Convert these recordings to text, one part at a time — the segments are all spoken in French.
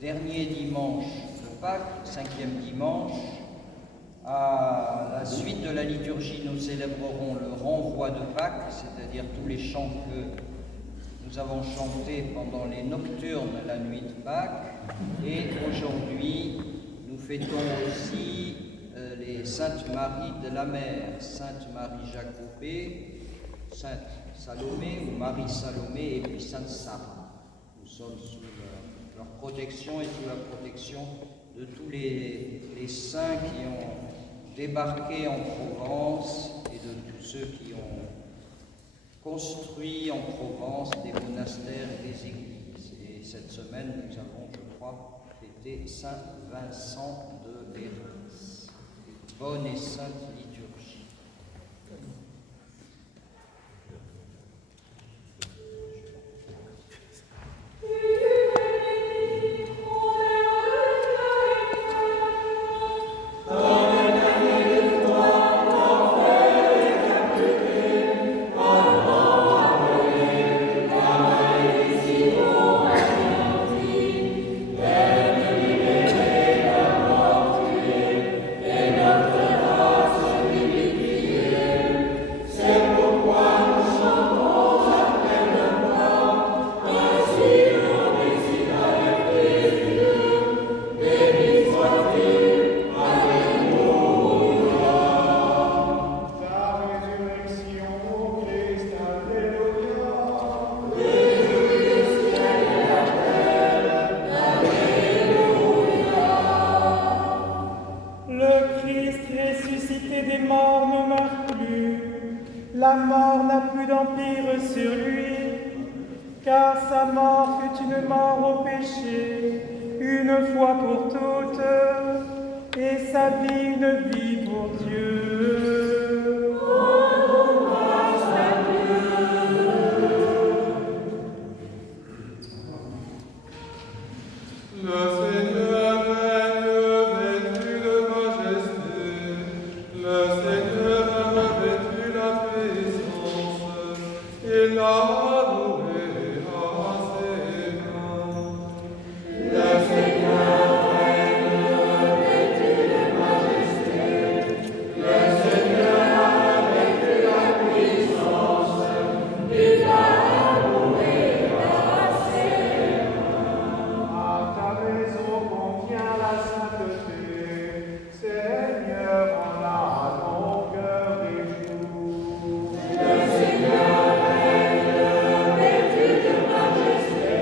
dernier dimanche de Pâques, 5e dimanche. À la suite de la liturgie, nous célébrerons le renvoi de Pâques, c'est-à-dire tous les chants que nous avons chantés pendant les nocturnes la nuit de Pâques. Et aujourd'hui, nous fêtons aussi les Saintes Marie de la Mer, Sainte Marie Jacobée, Sainte Salomé ou Marie Salomé et puis Sainte Sarah. Nous sommes sous leur protection et sous la protection de tous les saints qui ont débarqué en Provence et de tous ceux qui ont construit en Provence des monastères et des églises. Et cette semaine, nous avons, je crois, fêté Saint Vincent de Lérins. Bonne et sainte liturgie. Amen. fut une mort au péché, une fois pour toutes, et sa vie une vie pour Dieu. Le Seigneur règne vêtu de majesté, le Seigneur a revêtu la puissance, il a loué à ses mains. Le Seigneur règne vêtu de majesté, le Seigneur a revêtu la puissance, il a loué à ses mains. À ta maison convient la sainteté, Seigneur, en la longueur des jours. Le Seigneur règne vêtu de majesté,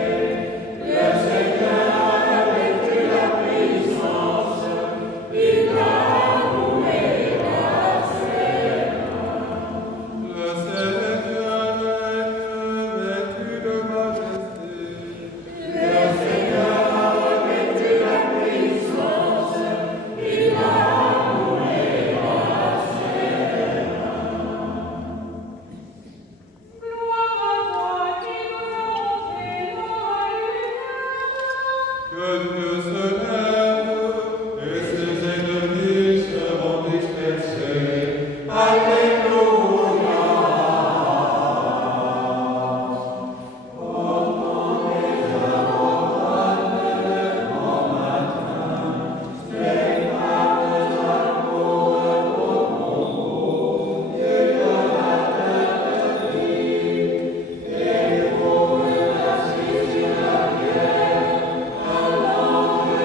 le Seigneur a revêtu la puissance, il a loué à ses mains. Le Seigneur règne vêtu de majesté, le Seigneur a revêtu la puissance, il a loué à ses mains. Gloire à toi qui nous avons fait la lumière. Que Dieu se lève et ses ennemis seront dispersés. Alléluia. Portons les œuvres au matin, les flammes amoureux au Dieu de la vie, et pour la sur la pierre, à l'ange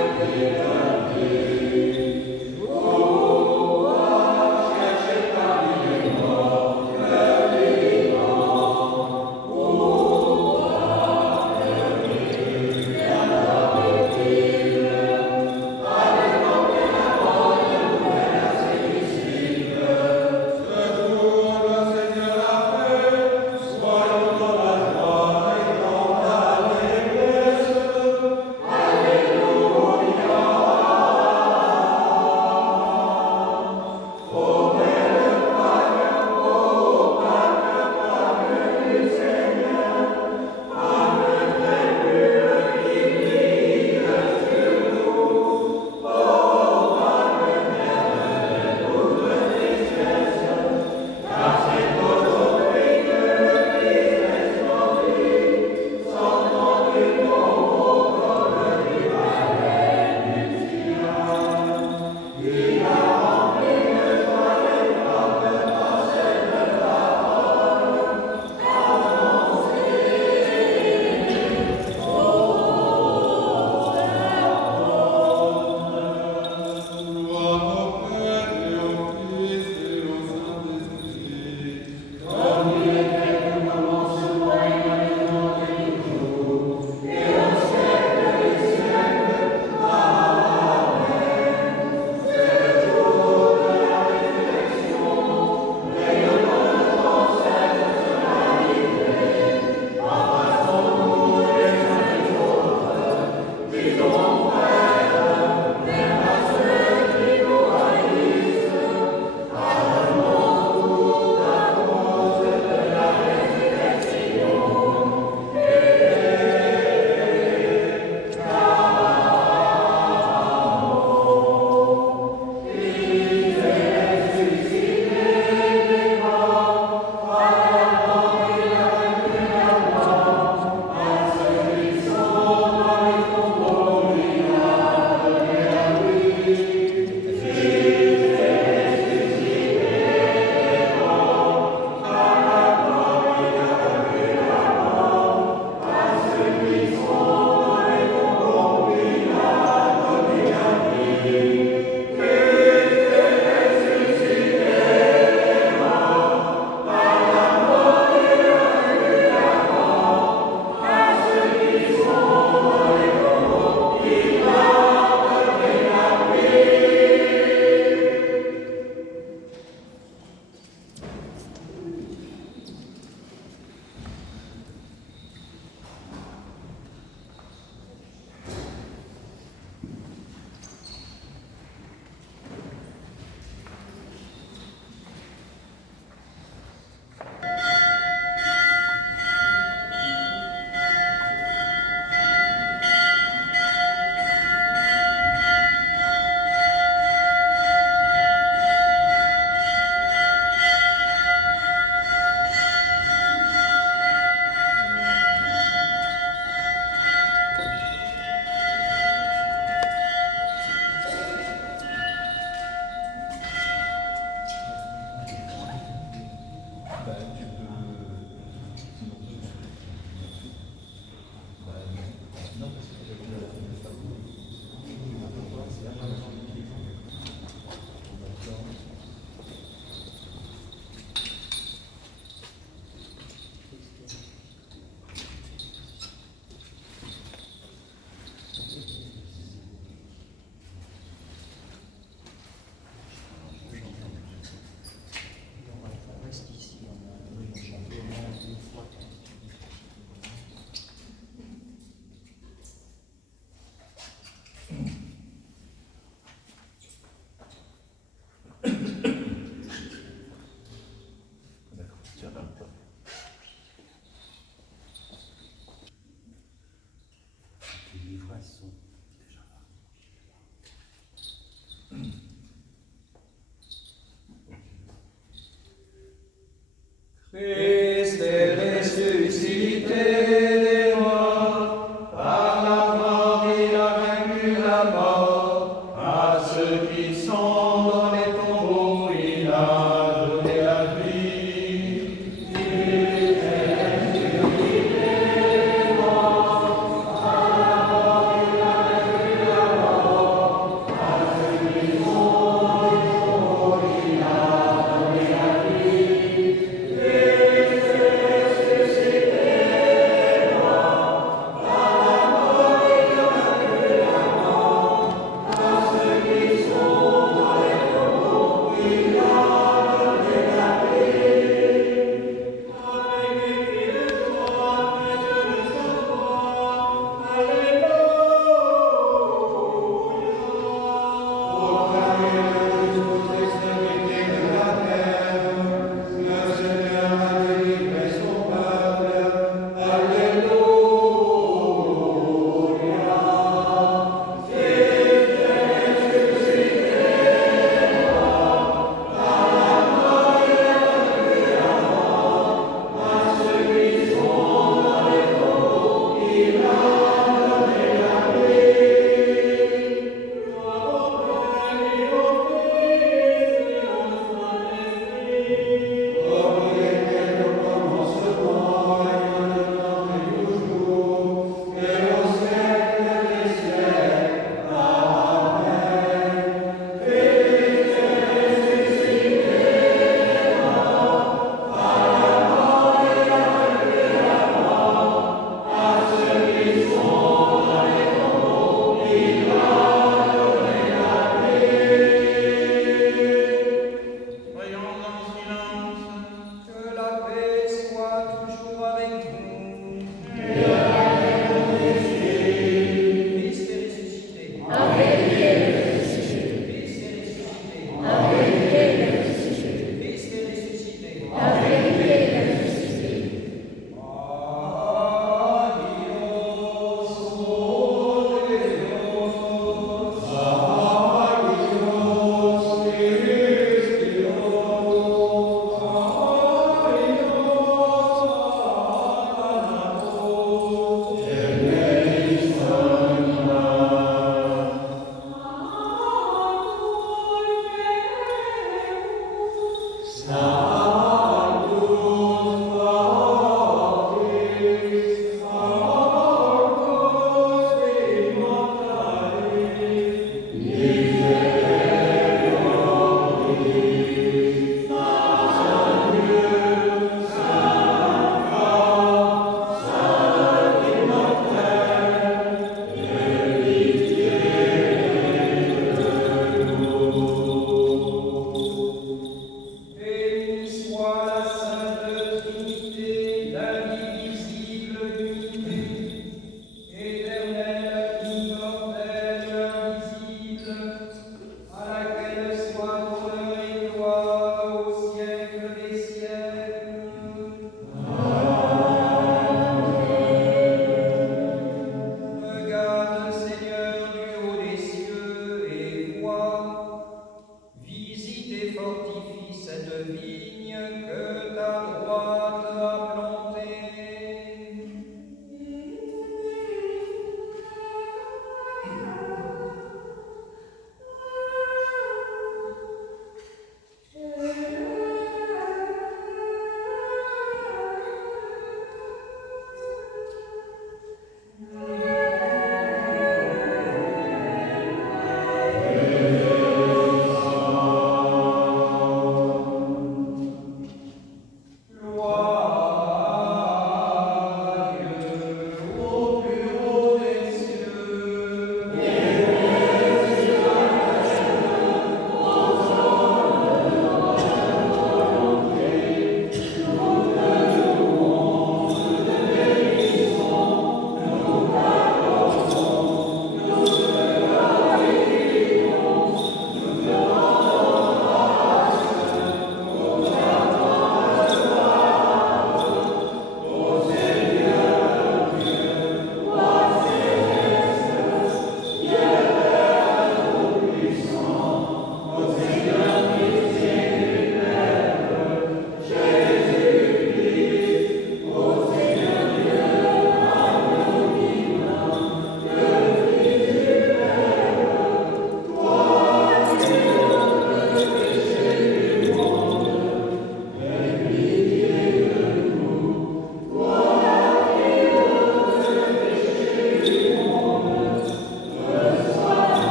façon. Christ est ressuscité des morts, par la mort il a vaincu la mort, à ceux qui sont dans les tombeaux il a donné la vie. Christ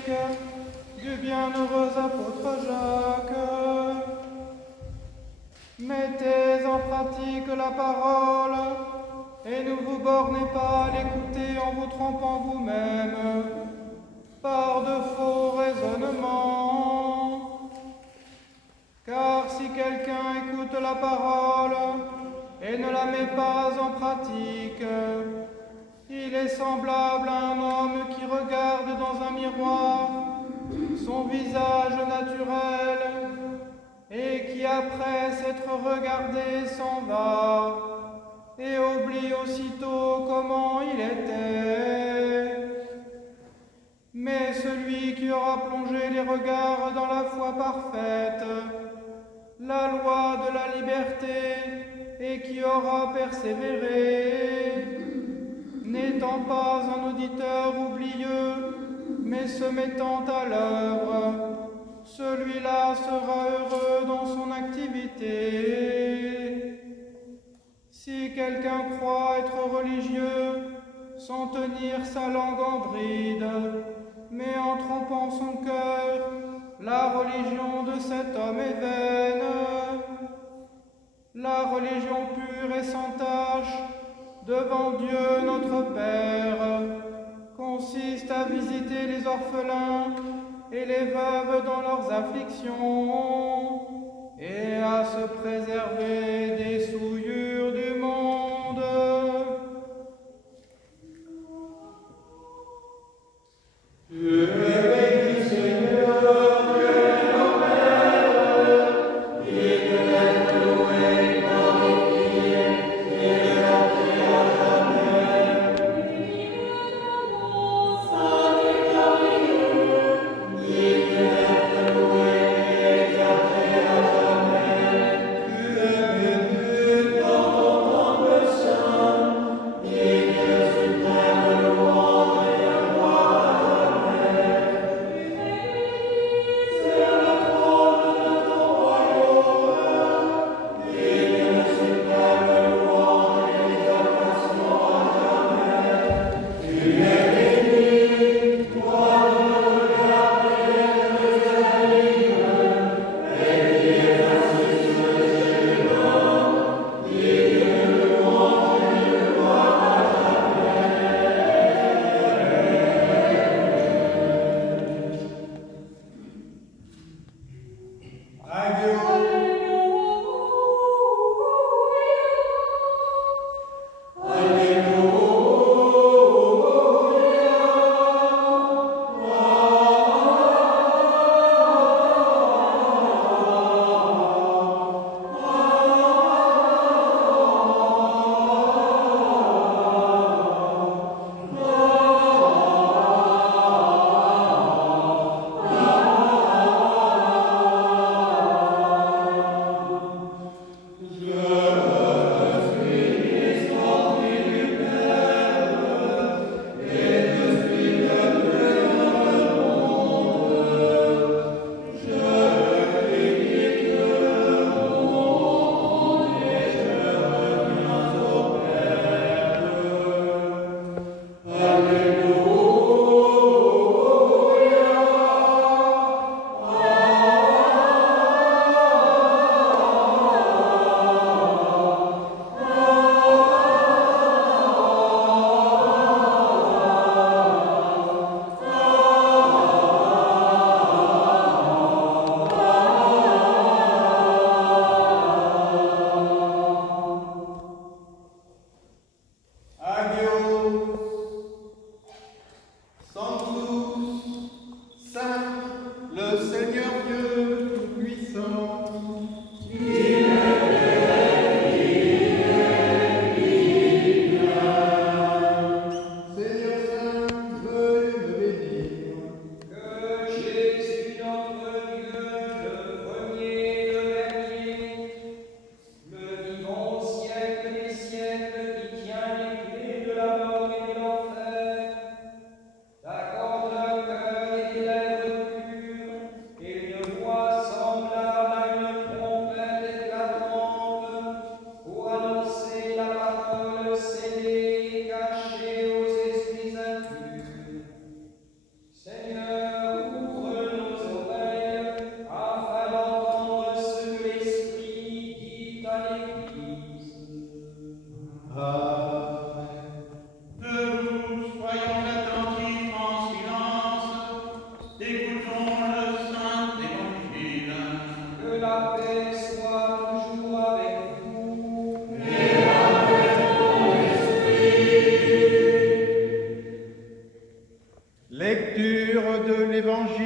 pratique du bienheureux apôtre Jacques. Mettez en pratique la parole et ne vous bornez pas à l'écouter en vous trompant vous-même par de faux raisonnements. Car si quelqu'un écoute la parole et ne la met pas en pratique, il est semblable à un homme qui regarde dans un miroir son visage naturel et qui, après s'être regardé, s'en va et oublie aussitôt comment il était. Mais celui qui aura plongé les regards dans la foi parfaite, la loi de la liberté, et qui aura persévéré, n'étant pas un auditeur oublieux, mais se mettant à l'œuvre, celui-là sera heureux dans son activité. Si quelqu'un croit être religieux, sans tenir sa langue en bride, mais en trompant son cœur, la religion de cet homme est vaine. La religion pure et sans tache, devant Dieu notre Père, consiste à visiter les orphelins et les veuves dans leurs afflictions, et à se préserver des souillures du monde. Tu es béni.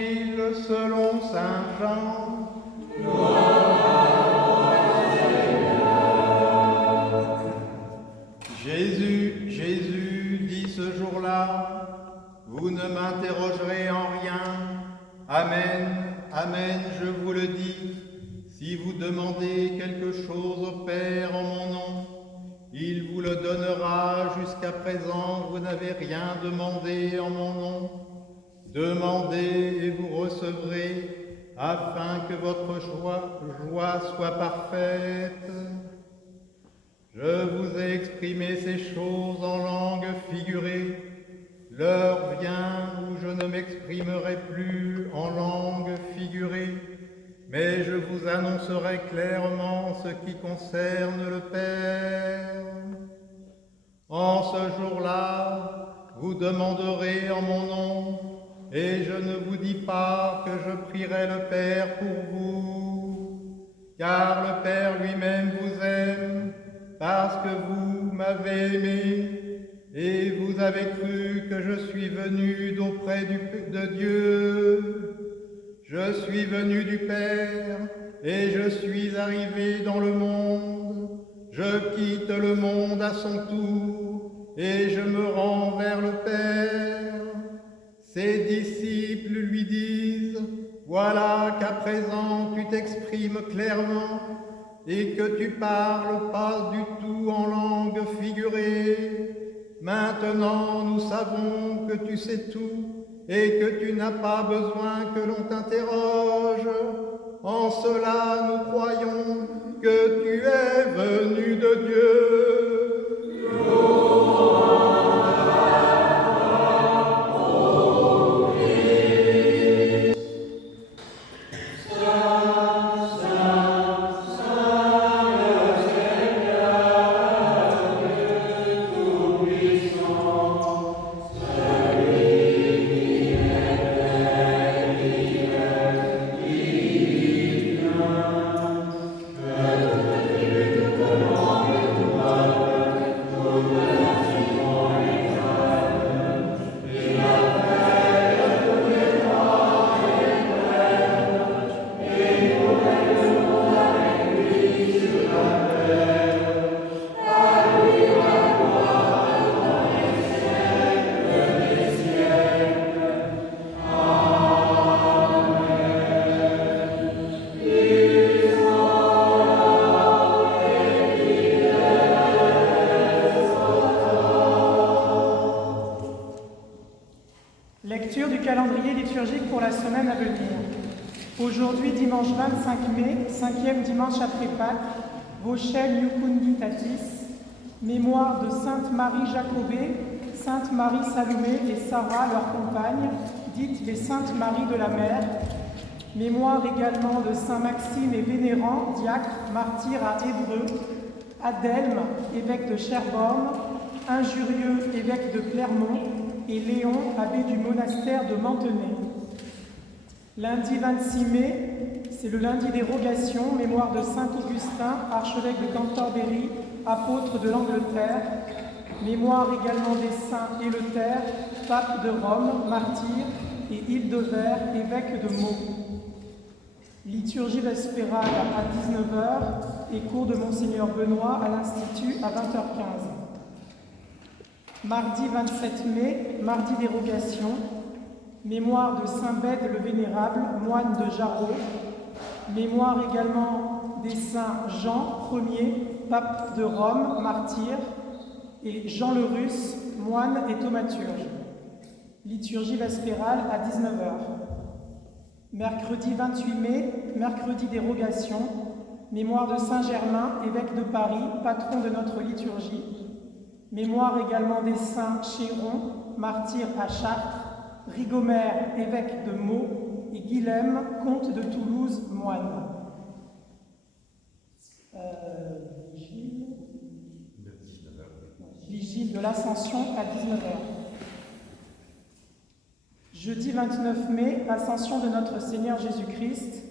Évangile selon saint Jean. Jésus dit ce jour-là, vous ne m'interrogerez en rien. Amen, amen, je vous le dis. Si vous demandez quelque chose au Père en mon nom, il vous le donnera. Jusqu'à présent, vous n'avez rien demandé en mon nom. Demandez et vous recevrez, afin que votre joie soit parfaite. Je vous ai exprimé ces choses en langue figurée. L'heure vient où je ne m'exprimerai plus en langue figurée, mais je vous annoncerai clairement ce qui concerne le Père. En ce jour-là, vous demanderez en mon nom, et je ne vous dis pas que je prierai le Père pour vous, car le Père lui-même vous aime, parce que vous m'avez aimé, et vous avez cru que je suis venu d'auprès de Dieu. Je suis venu du Père, et je suis arrivé dans le monde. Je quitte le monde à son tour, et je me rends vers le Père. Ses disciples lui disent, voilà qu'à présent tu t'exprimes clairement, et que tu parles pas du tout en langue figurée. Maintenant nous savons que tu sais tout, et que tu n'as pas besoin que l'on t'interroge. En cela nous croyons que tu es venu de Dieu. Lecture du calendrier liturgique pour la semaine à venir. Aujourd'hui, dimanche 25 mai, 5e dimanche après Pâques, Voschel Iucunditatis, mémoire de Sainte Marie Jacobée, Sainte Marie Salomé et Sarah, leur compagne, dites les Saintes Maries de la Mer. Mémoire également de Saint Maxime et Vénérand, diacre, martyr à Évreux, Adelme, évêque de Cherbourg, Injurieux, évêque de Clermont, et Léon, abbé du monastère de Mantenay. Lundi 26 mai, c'est le lundi des rogations, mémoire de Saint Augustin, archevêque de Cantorbéry, apôtre de l'Angleterre. Mémoire également des saints Éleuthère, pape de Rome, martyr, et Hildevert, évêque de Meaux. Liturgie vespérale à 19h et cours de Monseigneur Benoît à l'Institut à 20h15. Mardi 27 mai, mardi des rogations, mémoire de Saint Bède le Vénérable, moine de Jarreau, mémoire également des saints Jean Ier, pape de Rome, martyr, et Jean le Russe, moine et thaumaturge. Liturgie vespérale à 19h. Mercredi 28 mai, mercredi des rogations, mémoire de Saint Germain, évêque de Paris, patron de notre liturgie. Mémoire également des saints Chéron, martyr à Chartres, Rigomère, évêque de Meaux, et Guilhem, comte de Toulouse, moine. Vigile de l'Ascension à 19h. Jeudi 29 mai, Ascension de notre Seigneur Jésus-Christ,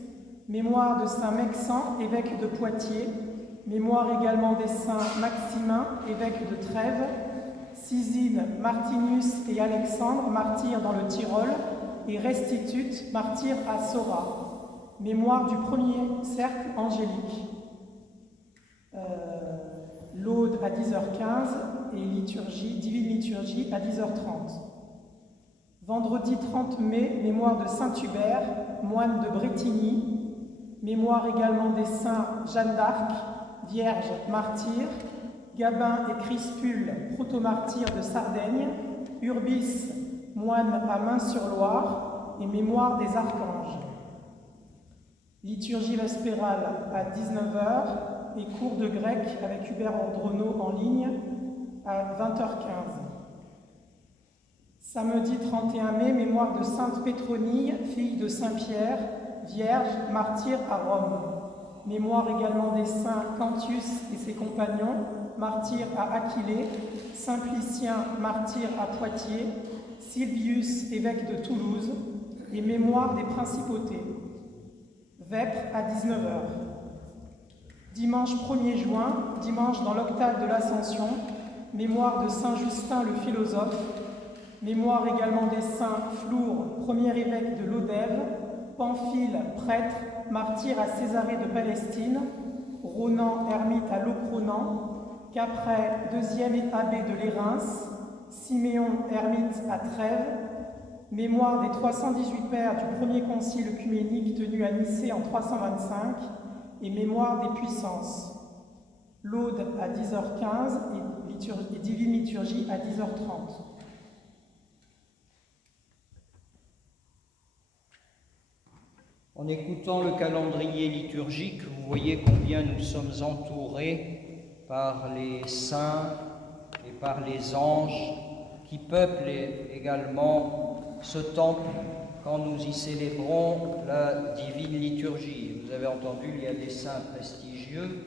mémoire de Saint Mexan, évêque de Poitiers, mémoire également des saints Maximin, évêque de Trèves, Cisine, Martinus et Alexandre, martyrs dans le Tyrol, et Restitut, martyr à Sora, mémoire du premier cercle angélique. Laude à 10h15 et liturgie, divine liturgie à 10h30. Vendredi 30 mai, mémoire de Saint Hubert, moine de Brétigny, mémoire également des saints Jeanne d'Arc, Vierge, martyr, Gabin et Crispule, protomartyrs de Sardaigne, Urbis, moine à Main-sur-Loire, et mémoire des archanges. Liturgie vespérale à 19h et cours de grec avec Hubert Ordronneau en ligne à 20h15. Samedi 31 mai, mémoire de Sainte Pétronille, fille de Saint-Pierre, vierge, martyr à Rome. Mémoire également des saints Cantius et ses compagnons, martyrs à Aquilée, Simplicien, martyr à Poitiers, Silvius, évêque de Toulouse, et mémoire des principautés. Vêpres à 19h. Dimanche 1er juin, dimanche dans l'octave de l'Ascension, mémoire de Saint Justin le philosophe, mémoire également des saints Flour, premier évêque de Lodève, Pamphile, prêtre, martyr à Césarée de Palestine, Ronan, ermite à Locronan, Capret, deuxième abbé de Lérins, Siméon, ermite à Trèves, mémoire des 318 pères du premier concile œcuménique tenu à Nicée en 325 et mémoire des puissances. Laude à 10h15 et divine liturgie à 10h30. En écoutant le calendrier liturgique, vous voyez combien nous sommes entourés par les saints et par les anges qui peuplent également ce temple quand nous y célébrons la divine liturgie. Vous avez entendu, il y a des saints prestigieux,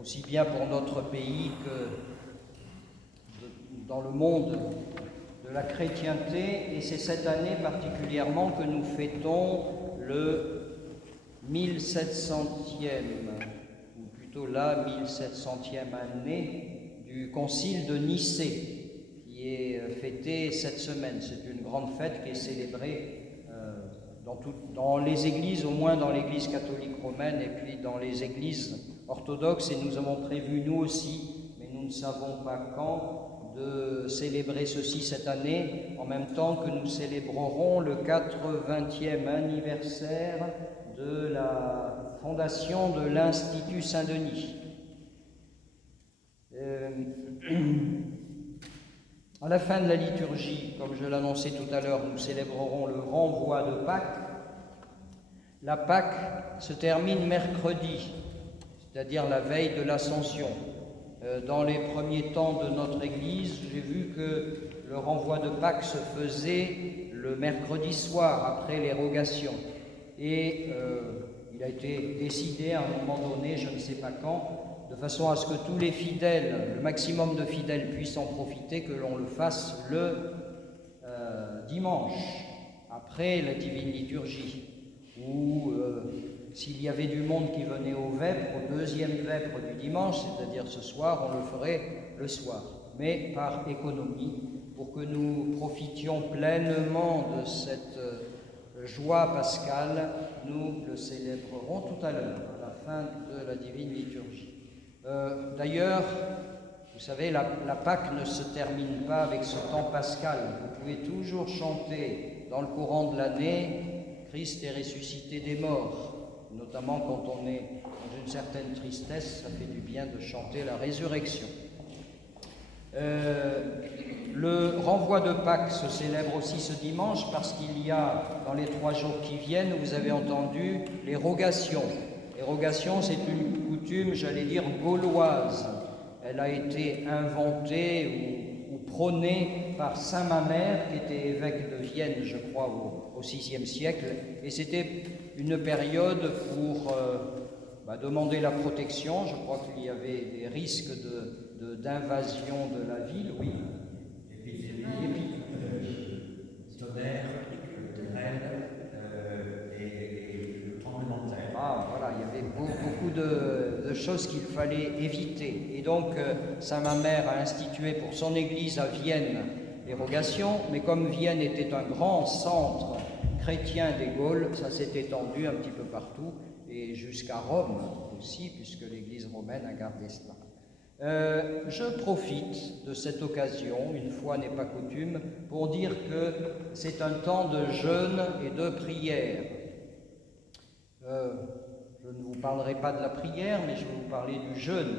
aussi bien pour notre pays que dans le monde de la chrétienté, et c'est cette année particulièrement que nous fêtons le 1700e, ou plutôt la 1700e année du concile de Nicée, qui est fêtée cette semaine. C'est une grande fête qui est célébrée dans les églises, au moins dans l'église catholique romaine et puis dans les églises orthodoxes, et nous avons prévu nous aussi, mais nous ne savons pas quand, de célébrer ceci cette année, en même temps que nous célébrerons le 80e anniversaire de la fondation de l'Institut Saint-Denis. À la fin de la liturgie, comme je l'annonçais tout à l'heure, nous célébrerons le renvoi de Pâques. La Pâques se termine mercredi, c'est-à-dire la veille de l'Ascension. Dans les premiers temps de notre Église, j'ai vu que le renvoi de Pâques se faisait le mercredi soir, après l'érogation. Et il a été décidé à un moment donné, je ne sais pas quand, de façon à ce que tous les fidèles, le maximum de fidèles puissent en profiter, que l'on le fasse le dimanche, après la divine liturgie, où s'il y avait du monde qui venait aux vêpres, au deuxième vêpre du dimanche, c'est-à-dire ce soir, on le ferait le soir, mais par économie, pour que nous profitions pleinement de cette joie pascale, nous le célébrerons tout à l'heure, à la fin de la divine liturgie. D'ailleurs, vous savez, la Pâque ne se termine pas avec ce temps pascal. Vous pouvez toujours chanter dans le courant de l'année « Christ est ressuscité des morts », notamment quand on est dans une certaine tristesse, ça fait du bien de chanter la résurrection. Le renvoi de Pâques se célèbre aussi ce dimanche parce qu'il y a, dans les 3 jours qui viennent, vous avez entendu, les rogations. Les rogations, c'est une coutume, j'allais dire, gauloise. Elle a été inventée ou prônée par Saint Mamère, qui était évêque de Vienne, je crois, au VIe siècle, et c'était une période pour demander la protection. Je crois qu'il y avait des risques d'invasion de la ville, oui. Tonnerre, grêle et le tremblement de terre. Ah, voilà, il y avait beaucoup de choses qu'il fallait éviter. Et donc, Saint Mamère a institué pour son église à Vienne dérogation, mais comme Vienne était un grand centre chrétien des Gaules, ça s'est étendu un petit peu partout, et jusqu'à Rome aussi, puisque l'Église romaine a gardé cela. Je profite de cette occasion, une fois n'est pas coutume, pour dire que c'est un temps de jeûne et de prière. Je ne vous parlerai pas de la prière, mais je vais vous parler du jeûne.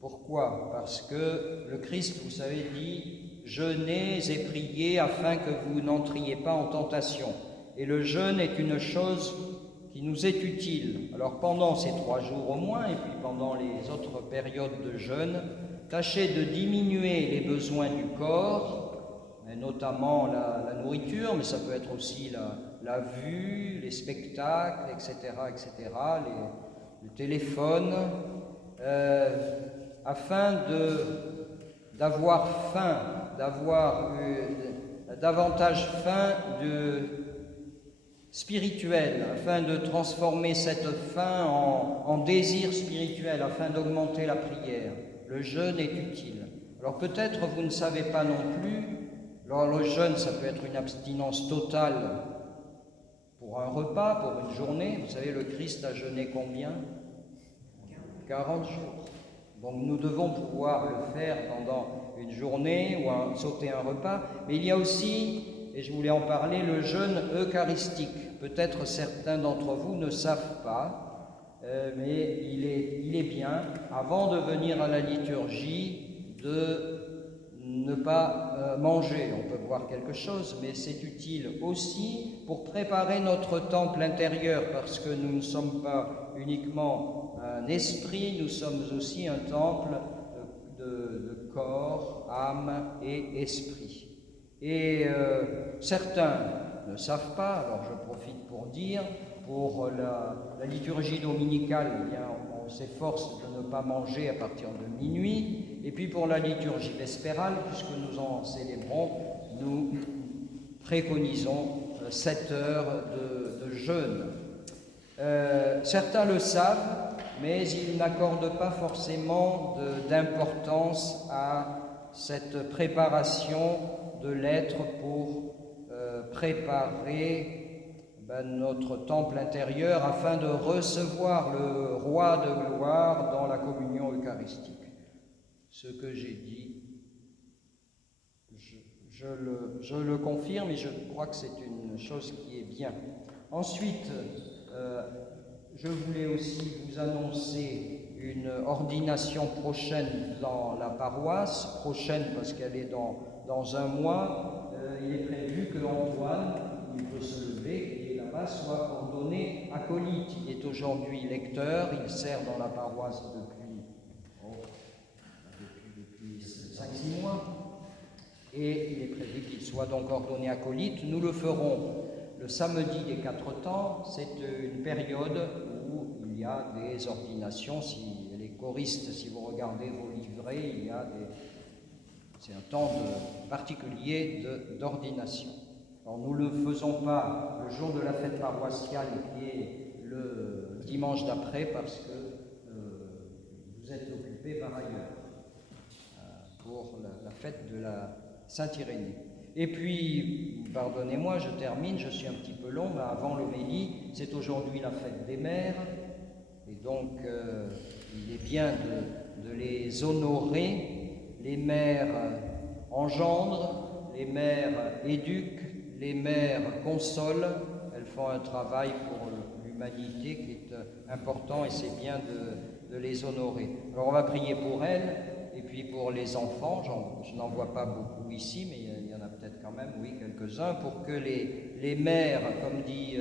Pourquoi? Parce que le Christ, vous savez, dit « Jeûnez et priez afin que vous n'entriez pas en tentation ». Et le jeûne est une chose qui nous est utile. Alors pendant ces 3 jours au moins, et puis pendant les autres périodes de jeûne, tâchez de diminuer les besoins du corps, mais notamment la nourriture, mais ça peut être aussi la vue, les spectacles, etc., le téléphone, afin d'avoir faim, d'avoir davantage faim spirituel, afin de transformer cette faim en désir spirituel, afin d'augmenter la prière. Le jeûne est utile. Alors peut-être vous ne savez pas non plus, alors le jeûne ça peut être une abstinence totale pour un repas, pour une journée. Vous savez, le Christ a jeûné combien? 40 jours. Donc nous devons pouvoir le faire pendant une journée ou sauter un repas. Mais il y a aussi, et je voulais en parler, le jeûne eucharistique. Peut-être certains d'entre vous ne savent pas, mais il est bien, avant de venir à la liturgie, de ne pas manger. On peut boire quelque chose, mais c'est utile aussi pour préparer notre temple intérieur, parce que nous ne sommes pas uniquement un esprit, nous sommes aussi un temple de corps, âme et esprit. Et certains ne savent pas, alors je profite pour dire, pour la liturgie dominicale, eh bien, on s'efforce de ne pas manger à partir de minuit, et puis pour la liturgie vespérale, puisque nous en célébrons, nous préconisons 7 heures de jeûne. Certains le savent, mais ils n'accordent pas forcément d'importance à cette préparation de l'être pour préparer notre temple intérieur afin de recevoir le roi de gloire dans la communion eucharistique. Ce que j'ai dit, je le confirme et je crois que c'est une chose qui est bien. Ensuite, je voulais aussi vous annoncer une ordination prochaine dans la paroisse, prochaine parce qu'elle est dans un mois. Il est prévu que Antoine, il peut se lever, qui est là-bas, soit ordonné acolyte. Il est aujourd'hui lecteur, il sert dans la paroisse depuis 5-6 mois, et il est prévu qu'il soit donc ordonné acolyte. Nous le ferons le samedi des 4 temps. C'est une période où il y a des ordinations. Si les choristes, si vous regardez vos livrets, c'est un temps particulier d'ordination. Alors nous ne le faisons pas le jour de la fête paroissiale qui est le dimanche d'après parce que vous êtes occupés par ailleurs pour la fête de la Saint-Irénée. Et puis, pardonnez-moi, je termine, je suis un petit peu long, mais avant l'homélie, c'est aujourd'hui la fête des mères, et donc il est bien de les honorer. Les mères engendrent, les mères éduquent, les mères consolent, elles font un travail pour l'humanité qui est important et c'est bien de les honorer. Alors on va prier pour elles et puis pour les enfants, je n'en vois pas beaucoup ici, mais il y en a peut-être quand même, oui, quelques-uns, pour que les mères, comme dit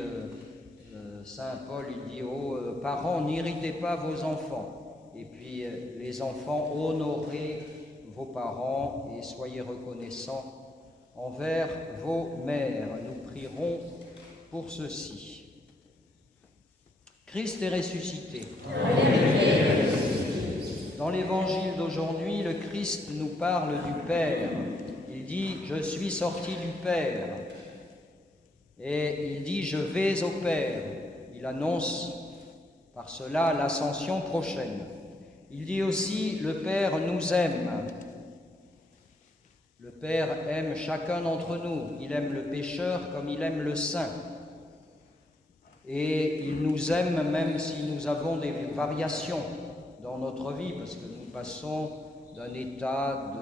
Saint Paul, il dit aux parents, n'irritez pas vos enfants, et puis les enfants, honorez vos parents et soyez reconnaissants envers vos mères. Nous prierons pour ceci. Christ est ressuscité. Dans l'évangile d'aujourd'hui, le Christ nous parle du Père. Il dit « Je suis sorti du Père » et il dit « Je vais au Père ». Il annonce par cela l'ascension prochaine. Il dit aussi « Le Père nous aime ». Le Père aime chacun d'entre nous. Il aime le pécheur comme il aime le saint. Et il nous aime même si nous avons des variations dans notre vie, parce que nous passons d'un état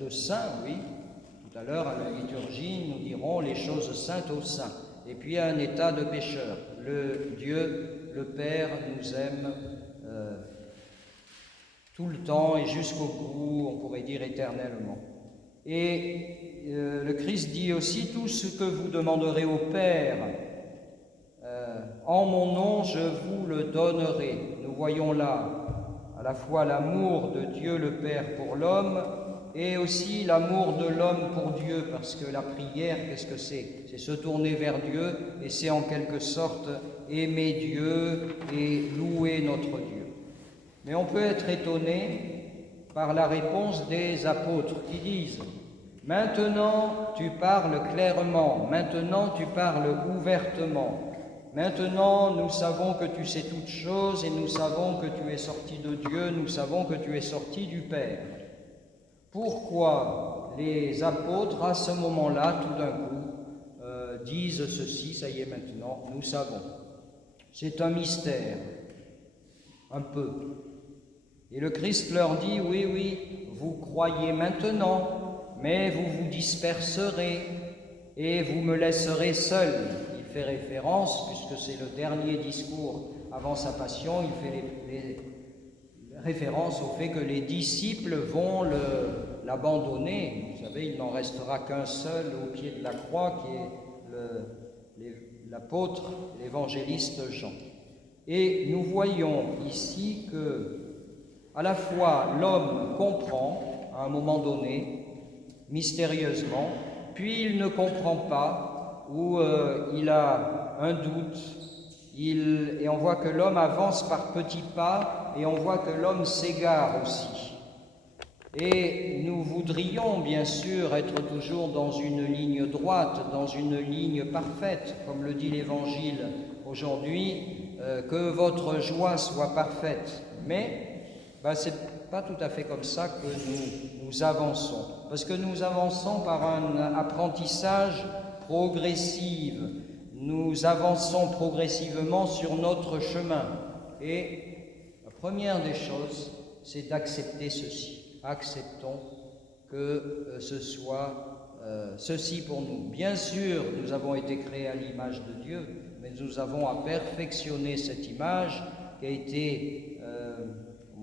de saint, oui. Tout à l'heure, à la liturgie, nous dirons les choses saintes aux saints. Et puis à un état de pécheur. Dieu, le Père, nous aime tout le temps et jusqu'au bout, on pourrait dire éternellement. Et le Christ dit aussi, tout ce que vous demanderez au Père, en mon nom, je vous le donnerai. Nous voyons là à la fois l'amour de Dieu le Père pour l'homme et aussi l'amour de l'homme pour Dieu, parce que la prière, qu'est-ce que c'est? C'est se tourner vers Dieu et c'est en quelque sorte aimer Dieu et louer notre Dieu. Mais on peut être étonné par la réponse des apôtres qui disent « Maintenant tu parles clairement, maintenant tu parles ouvertement. Maintenant nous savons que tu sais toutes choses et nous savons que tu es sorti de Dieu, nous savons que tu es sorti du Père. » Pourquoi les apôtres, à ce moment-là, tout d'un coup, disent ceci, ça y est maintenant, nous savons. C'est un mystère, un peu. Et le Christ leur dit, oui, oui, vous croyez maintenant, mais vous vous disperserez et vous me laisserez seul. Il fait référence, puisque c'est le dernier discours avant sa passion, il fait les référence au fait que les disciples vont l'abandonner. Vous savez, il n'en restera qu'un seul au pied de la croix, qui est l'apôtre, l'évangéliste Jean. Et nous voyons ici que, à la fois, l'homme comprend, à un moment donné, mystérieusement, puis il ne comprend pas, ou il a un doute, et on voit que l'homme avance par petits pas, et on voit que l'homme s'égare aussi. Et nous voudrions bien sûr être toujours dans une ligne droite, dans une ligne parfaite, comme le dit l'Évangile aujourd'hui, que votre joie soit parfaite. Mais ce n'est pas tout à fait comme ça que nous avançons, parce que nous avançons par un apprentissage progressif. Nous avançons progressivement sur notre chemin. Et la première des choses, c'est d'accepter ceci. Acceptons que ce soit ceci pour nous. Bien sûr, nous avons été créés à l'image de Dieu, mais nous avons à perfectionner cette image qui a été,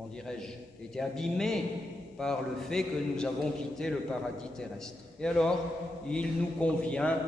qui a été abîmée par le fait que nous avons quitté le paradis terrestre. Et alors, il nous convient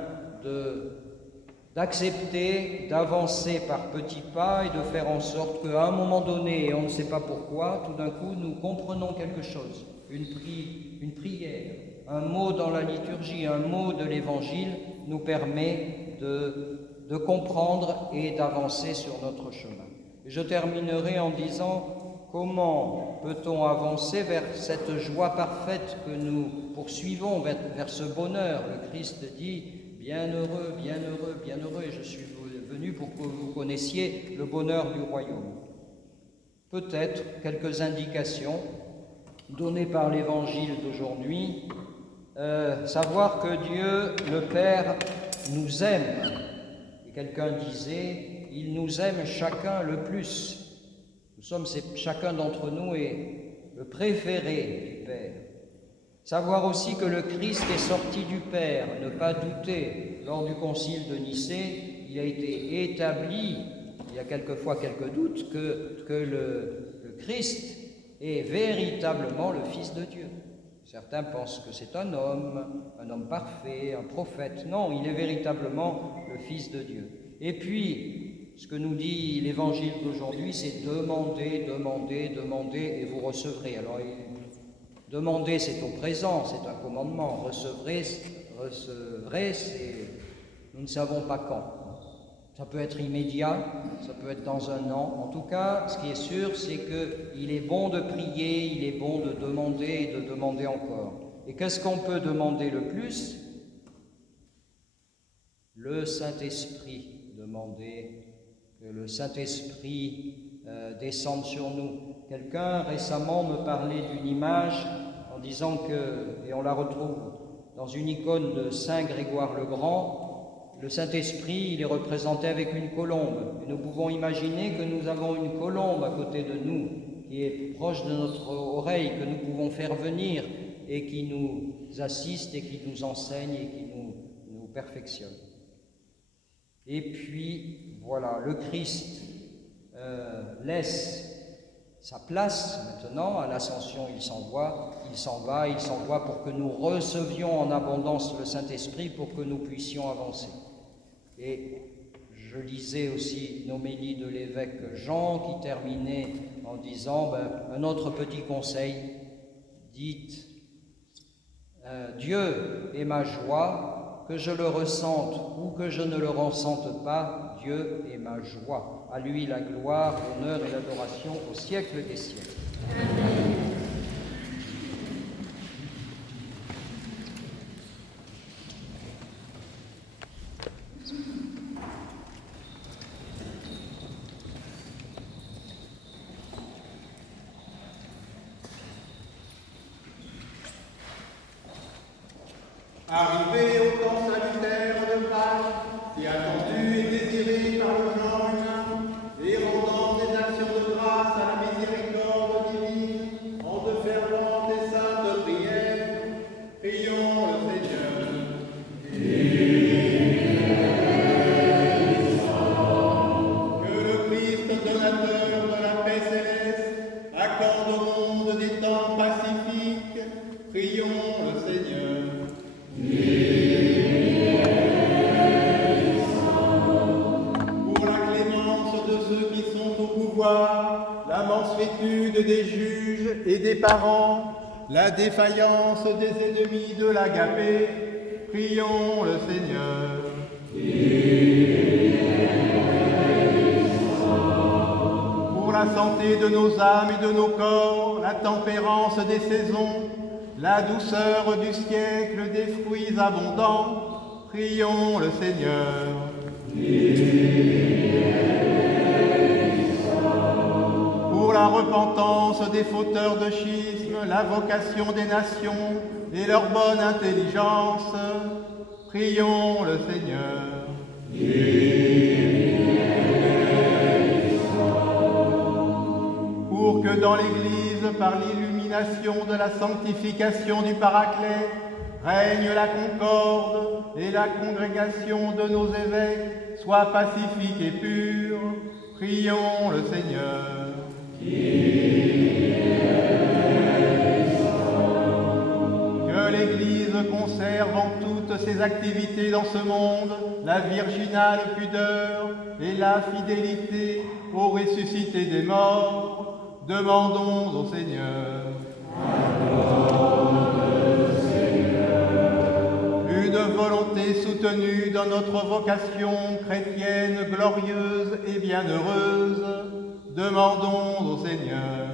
d'accepter, d'avancer par petits pas et de faire en sorte qu'à un moment donné, et on ne sait pas pourquoi, tout d'un coup, nous comprenons quelque chose, une prière, un mot dans la liturgie, un mot de l'Évangile nous permet de comprendre et d'avancer sur notre chemin. Et je terminerai en disant comment peut-on avancer vers cette joie parfaite que nous poursuivons, vers ce bonheur. Le Christ dit « Bienheureux, bienheureux, bienheureux, et je suis venu pour que vous connaissiez le bonheur du royaume. » Peut-être quelques indications données par l'Évangile d'aujourd'hui. Savoir que Dieu, le Père, nous aime. Et quelqu'un disait, il nous aime chacun le plus. Chacun d'entre nous est le préféré du Père. Savoir aussi que le Christ est sorti du Père, ne pas douter. Lors du concile de Nicée, il a été établi, il y a quelquefois quelques doutes, que le Christ est véritablement le Fils de Dieu. Certains pensent que c'est un homme parfait, un prophète. Non, il est véritablement le Fils de Dieu. Et puis, ce que nous dit l'Évangile d'aujourd'hui, c'est demander, demander, demander, et vous recevrez. Alors, demander, c'est au présent, c'est un commandement. Recevrez, c'est nous ne savons pas quand. Ça peut être immédiat, ça peut être dans un an. En tout cas, ce qui est sûr, c'est qu'il est bon de prier, il est bon de demander et de demander encore. Et qu'est-ce qu'on peut demander le plus? Le Saint-Esprit. Demander que le Saint-Esprit descende sur nous. Quelqu'un récemment me parlait d'une image en disant que, et on la retrouve dans une icône de Saint Grégoire le Grand, le Saint-Esprit, il est représenté avec une colombe. Et nous pouvons imaginer que nous avons une colombe à côté de nous, qui est proche de notre oreille, que nous pouvons faire venir et qui nous assiste et qui nous enseigne et qui nous perfectionne. Et puis, voilà, le Christ laisse sa place maintenant, à l'Ascension il s'en va pour que nous recevions en abondance le Saint-Esprit pour que nous puissions avancer. Et je lisais aussi une homélie de l'évêque Jean qui terminait en disant un autre petit conseil, dites Dieu est ma joie, que je le ressente ou que je ne le ressente pas, Dieu est ma joie. À lui la gloire, l'honneur et l'adoration au siècle des siècles. Amen. Arrivé au temps salutaire de Pâques, si attendu et désiré par le genre humain, et rendant des actions de grâce à la miséricorde divine, en de ferventes et saintes prières, prions le Seigneur. Que le Christ, donateur de la paix céleste, accorde au monde des temps pacifiques, prions le Seigneur. Pour la clémence de ceux qui sont au pouvoir, la mansuétude des juges et des parents, la défaillance des ennemis de l'agapé, prions le Seigneur. Pour la santé de nos âmes et de nos corps, la tempérance des saisons, la douceur du siècle des fruits abondants, prions le Seigneur. Pour la repentance des fauteurs de schisme, la vocation des nations et leur bonne intelligence, prions le Seigneur. Pour que dans l'Église, par l'illumination de la sanctification du Paraclet, règne la concorde et la congrégation de nos évêques soit pacifique et pure, prions le Seigneur. Que l'Église conserve en toutes ses activités dans ce monde la virginale pudeur et la fidélité au ressuscité des morts, demandons au Seigneur. Une volonté soutenue dans notre vocation chrétienne glorieuse et bienheureuse, demandons au Seigneur.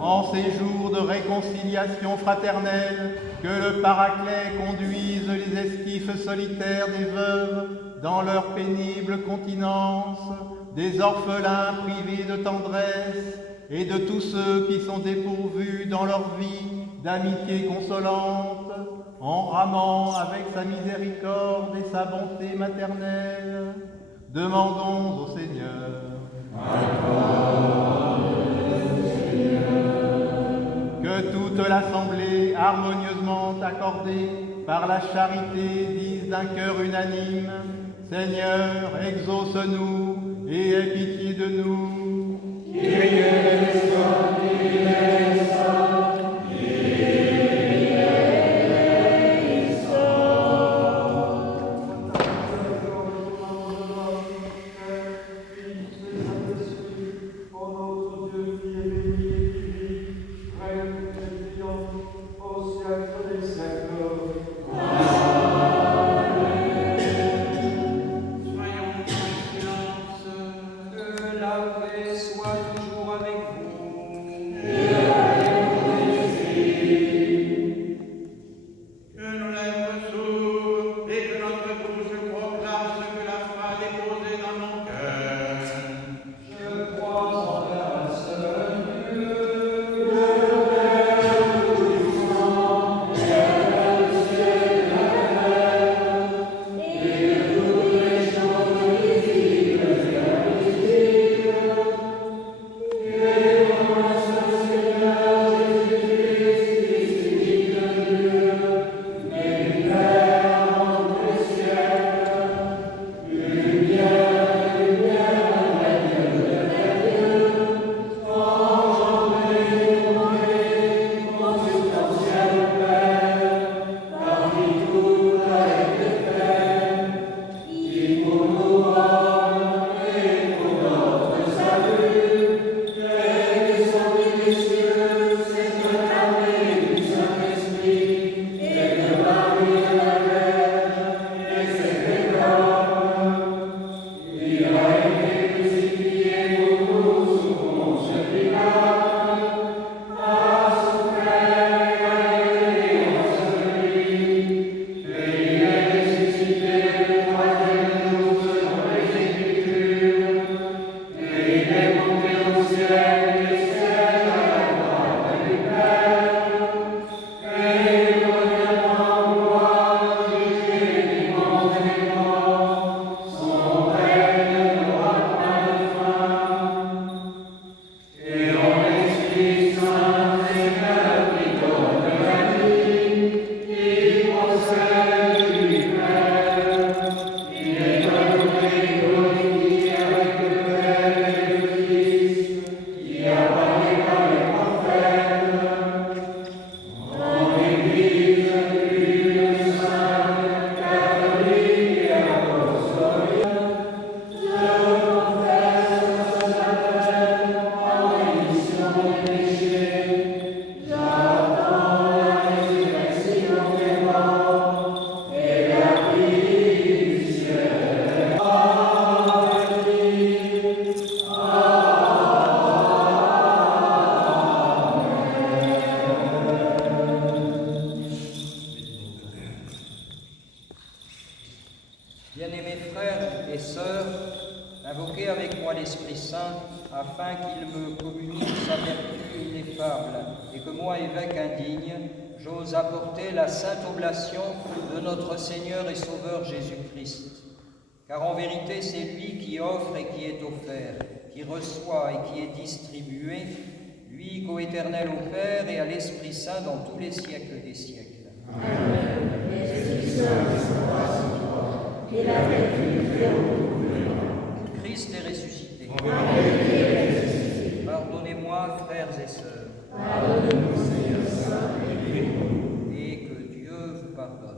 En ces jours de réconciliation fraternelle, que le Paraclet conduise les esquifs solitaires des veuves dans leur pénible continence, des orphelins privés de tendresse et de tous ceux qui sont dépourvus dans leur vie d'amitié consolante, en ramant avec sa miséricorde et sa bonté maternelle, demandons au Seigneur. Que toute l'assemblée harmonieusement accordée par la charité dise d'un cœur unanime, Seigneur, exauce-nous et aie pitié de nous. Kyrie eleison, Kyrie eleison, Kyrie eleison. Pour notre Dieu qui est béni et qui vit, règne et triomphe au siècle des siècles. Je crois en un seul Bien-aimés frères et sœurs, invoquez avec moi l'Esprit Saint, afin qu'il me communique sa vertu ineffable, et que moi, évêque indigne, j'ose apporter la sainte oblation de notre Seigneur et Sauveur Jésus-Christ. Car en vérité, c'est lui qui offre et qui est offert, qui reçoit et qui est distribué, lui coéternel au Père et à l'Esprit Saint dans tous les siècles des siècles. Amen. L'Esprit Saint descendra sur toi, et la vertu fait en Christ est ressuscité. Amen. Pardonnez-moi, frères et sœurs. Pardonne-nous, Seigneur Saint, Et que Dieu vous pardonne.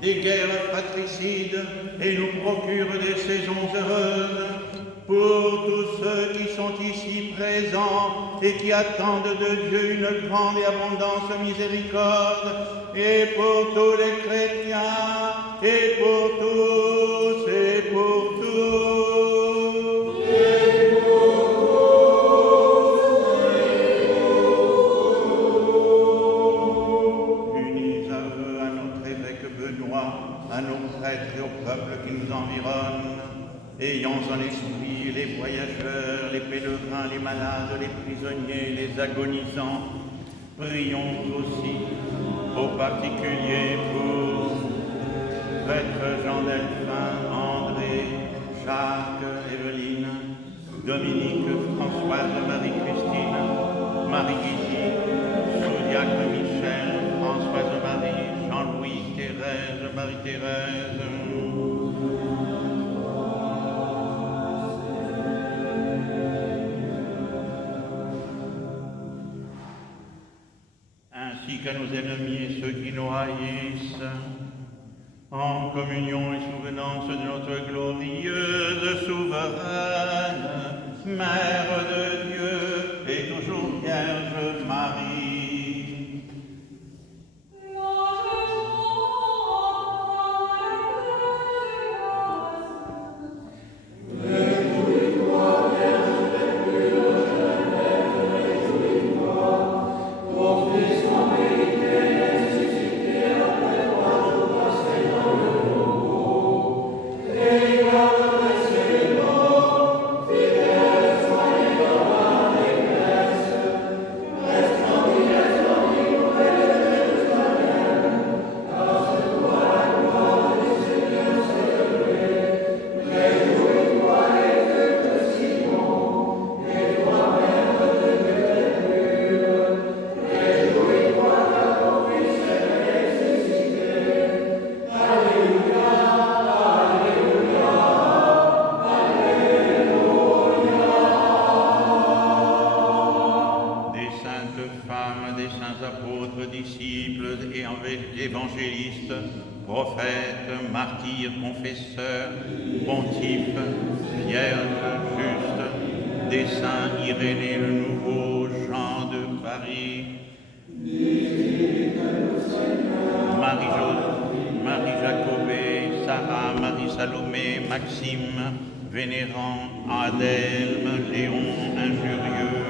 des guerres fratricides et nous procure des saisons heureuses. Pour tous ceux qui sont ici présents et qui attendent de Dieu une grande et abondante miséricorde, et pour tous les chrétiens, et pour tous, et pour tous. Et pour tous. Unis à eux, à notre évêque Benoît, à nos frères prêtres et au peuple qui nous environne. Ayons en esprit les voyageurs, les pèlerins, les malades, les prisonniers, les agonisants. Prions aussi, au particulier pour prêtre Jean Delphin, André, Jacques, Evelyne, Dominique, Françoise, Marie-Christine, Marie-Guizy, sous-diacre Michel, Françoise Marie, Jean-Louis, Thérèse, Marie-Thérèse. Ainsi qu'à nos ennemis et ceux qui nous haïssent, en communion et souvenance de notre glorieuse souveraine, Mère de Dieu et toujours Vierge Marie. Évangélistes, prophètes, martyrs, confesseurs, pontifes, vierges, justes, des saints Irénée le Nouveau, Jean de Paris, Marie-Jacobée, Sarah, Marie-Salomé, Maxime, Vénérand, Adelme, Léon, Injurieux,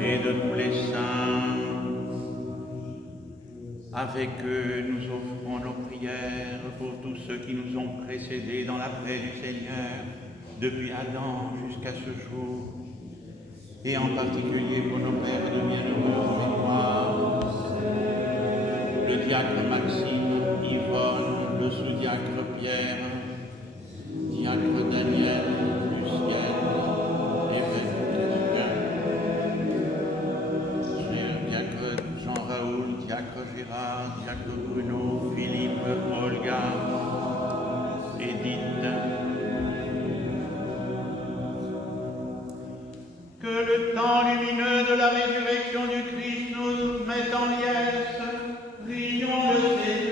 et de tous les saints. Avec eux, nous offrons nos prières pour tous ceux qui nous ont précédés dans la paix du Seigneur, depuis Adam jusqu'à ce jour, et en particulier pour nos pères de bienheureuse mémoire, le diacre Maxime, Yvonne, le sous-diacre Pierre, diacre Daniel, Lucienne, évêque diacre Jean-Raoul, diacre Gérard, diacre Bruno, Philippe, Olga, Edith. Que le temps lumineux de la résurrection du Christ nous mette en liesse. Prions le Seigneur.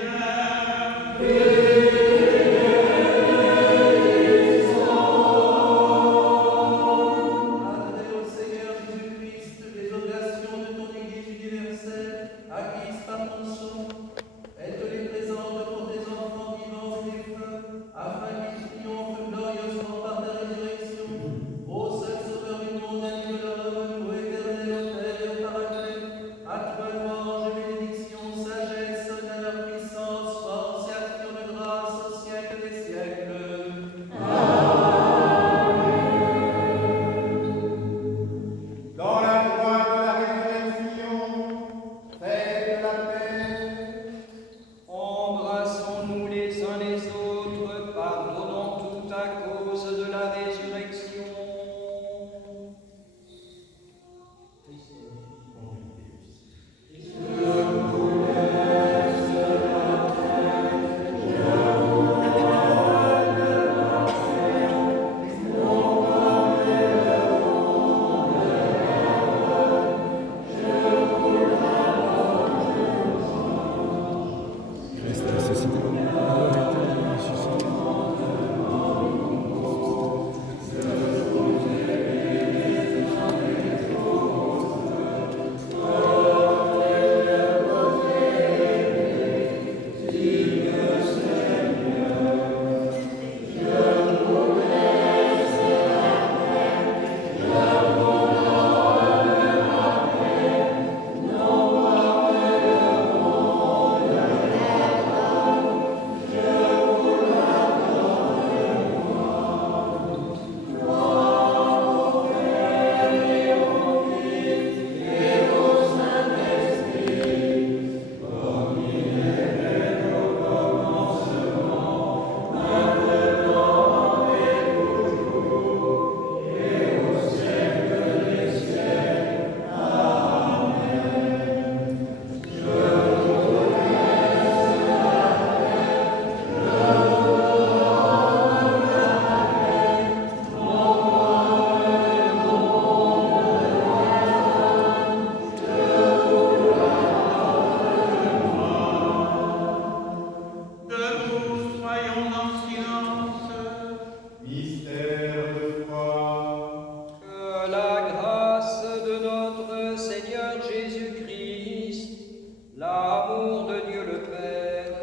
l'amour de Dieu le Père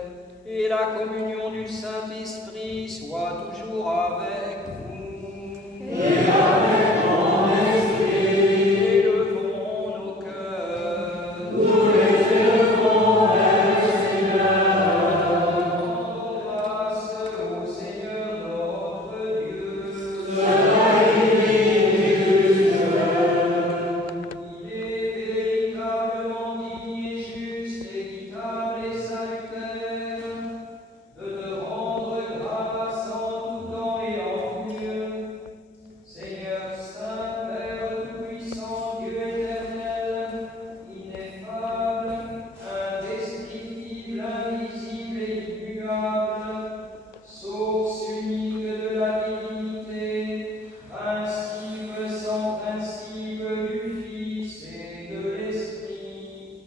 et la communion du Saint-Esprit soient toujours avec vous. Et avec ton esprit. Élevons nos cœurs. Nous les élevons vers le Seigneur. Rendons grâce au Seigneur notre Dieu. Cela est digne et juste. Il est véritablement digne et juste, équitable et salutaire de te rendre grâce en tout temps et en lieu. Seigneur Saint, Père Tout-Puissant, Dieu éternel, ineffable, indescriptible, invisible et immuable, source unique de la divinité, principe sans principe du Fils et de l'Esprit.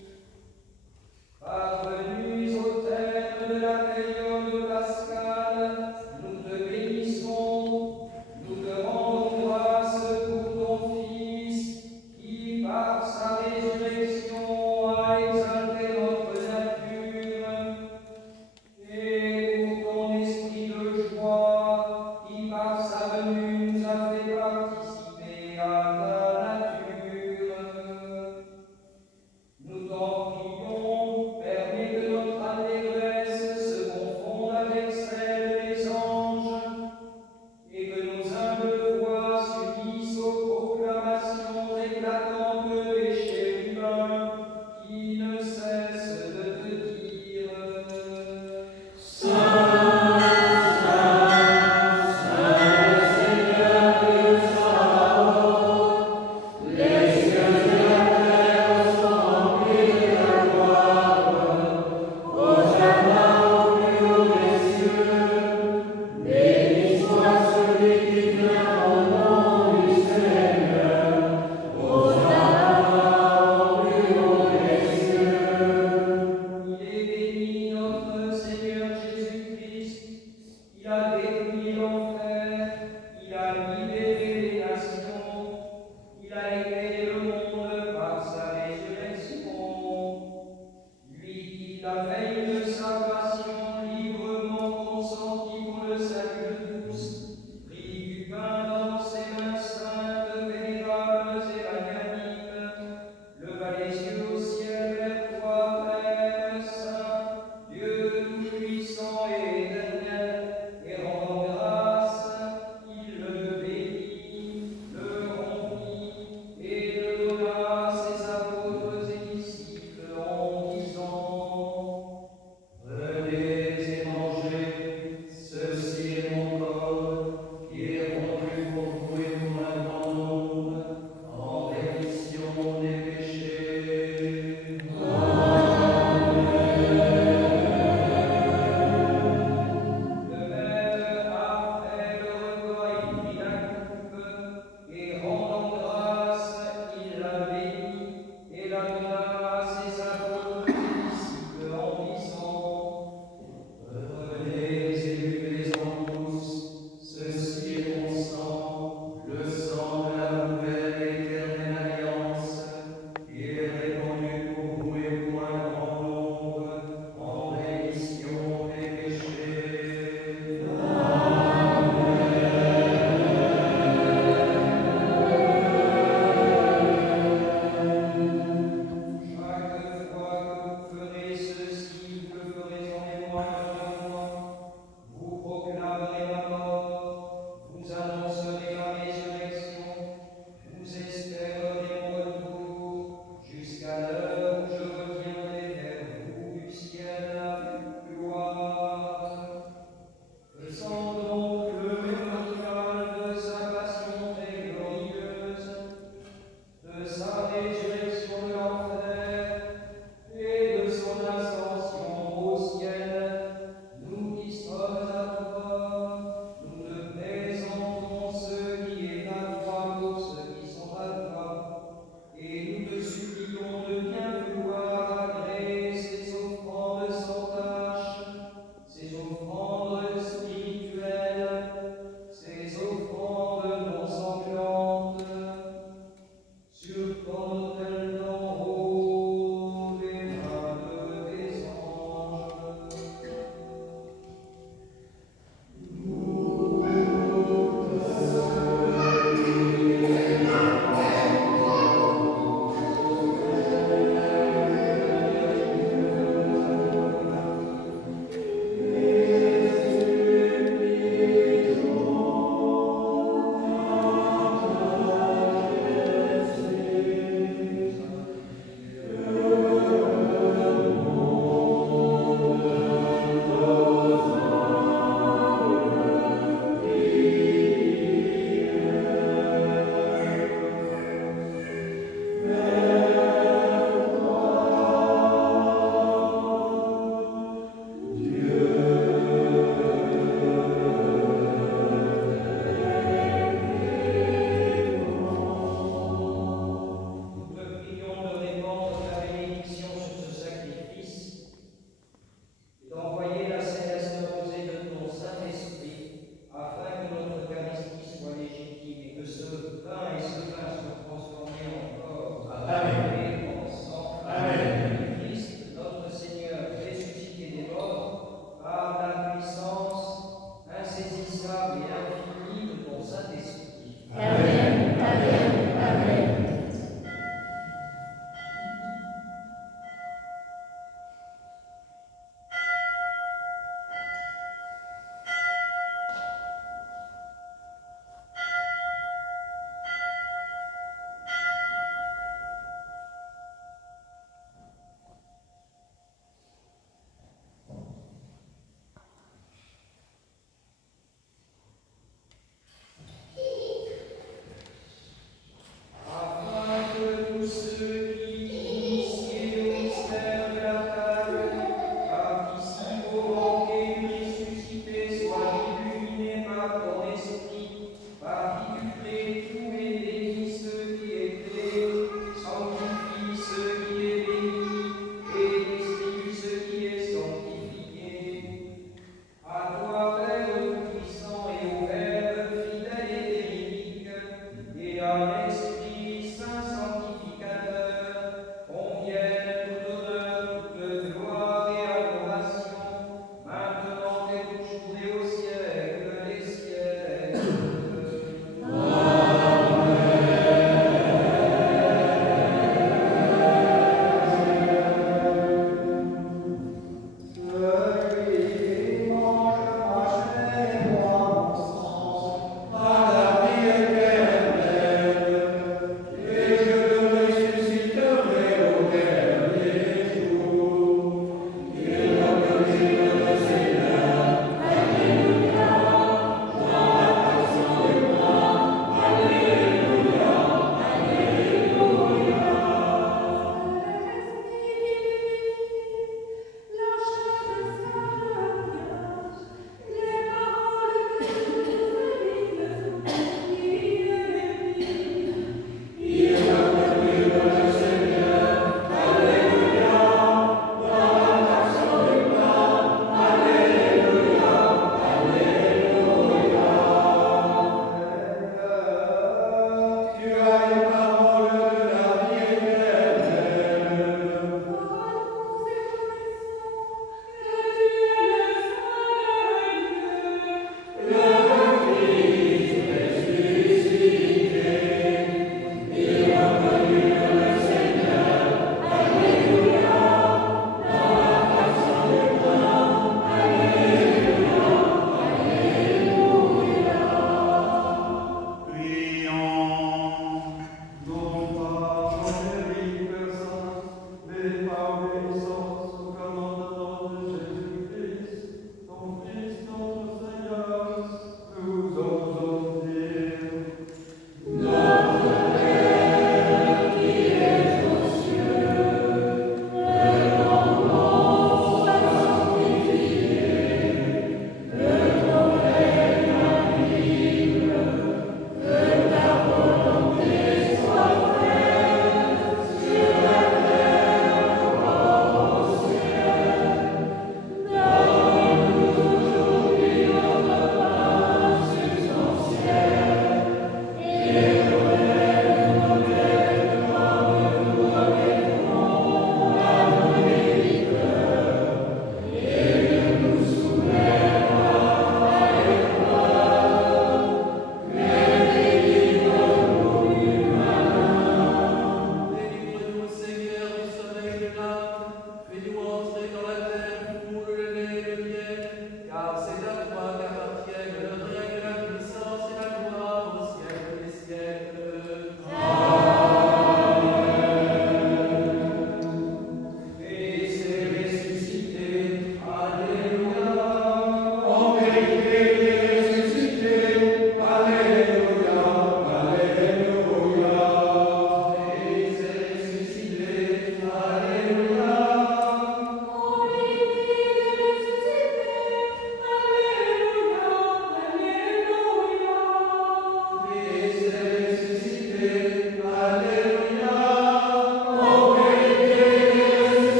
Parvenus au terme de la période pascale, nous te bénissons, nous te rendons grâce pour ton Fils, qui par sa résurrection a exalté notre nature, et pour ton esprit de joie, qui par sa venue nous a fait participer à ta nature. Nous t'en prions, permets que notre allégresse se confonde avec celle des anges, et que nos humbles voix s'unissent aux proclamations éclatantes des chérubins qui ne cessent de te dire Il est béni notre Seigneur Jésus-Christ, il a détruit l'enfer, il a libéré les nations, il a éclairé le monde par sa résurrection. Lui qui, la veille de sa passion, librement consenti pour le salut de tous, prit du pain dans ses mains saintes, vénérables et magnanimes, leva les yeux au ciel vers toi, Père Saint, Dieu tout-puissant et éternel, et rendant grâce, il le bénit, le rompit, et le donna à ses apôtres et disciples en disant: Prenez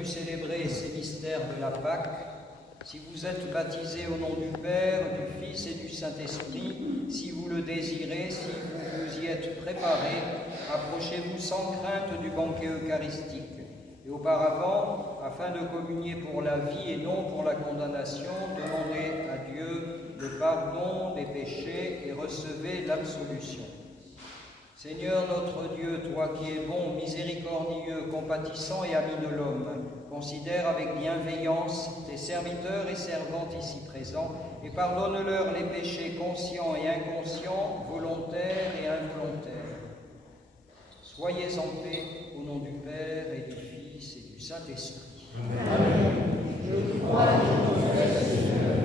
venus célébrer ces mystères de la Pâque, si vous êtes baptisés au nom du Père, du Fils et du Saint-Esprit, si vous le désirez, si vous vous y êtes préparés, approchez-vous sans crainte du banquet eucharistique. Et auparavant, afin de communier pour la vie et non pour la condamnation, demandez à Dieu le pardon des péchés et recevez l'absolution. Seigneur notre Dieu, toi qui es bon, miséricordieux, compatissant et ami de l'homme, considère avec bienveillance tes serviteurs et servantes ici présents et pardonne-leur les péchés conscients et inconscients, volontaires et involontaires. Soyez en paix au nom du Père et du Fils et du Saint-Esprit. Amen. Je crois et je confesse, Seigneur,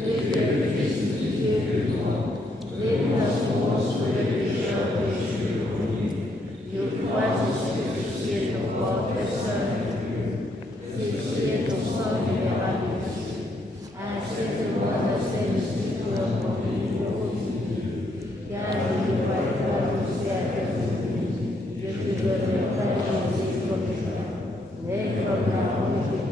et que le Fils du Dieu vivant, les assurances que les pécheurs péchés connus, je crois et sanctifié ton corps très saint et c'est ton sang libéral aussi. Accepte-moi la Saint-Esprit pour le quotidien, car il ne va pas annoncer à ta vie. Je te donnerai pas annoncer comme ça, mais comme la honte et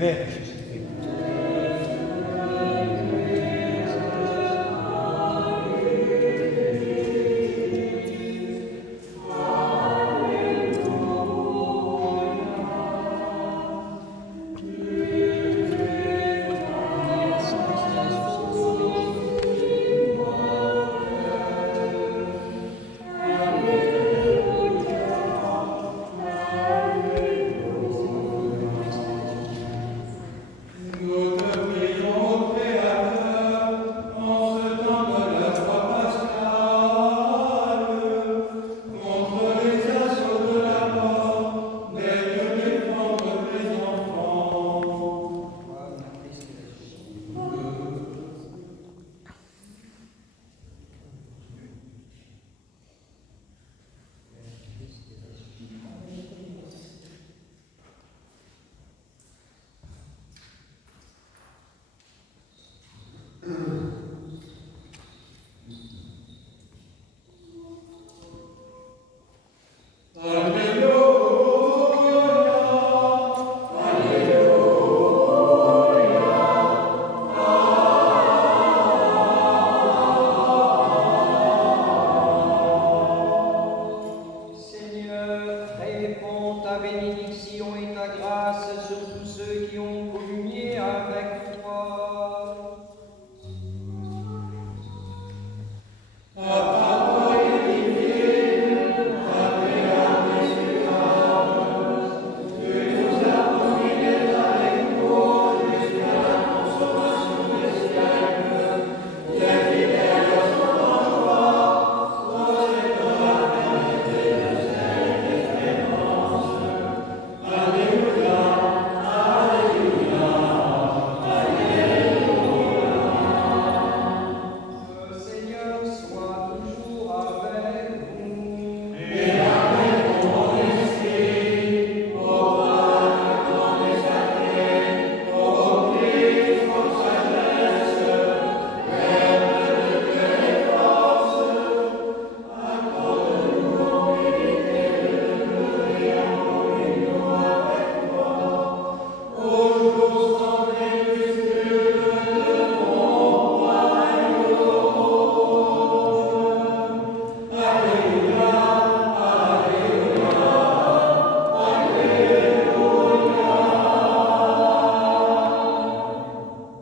Emmanuel ressuscité.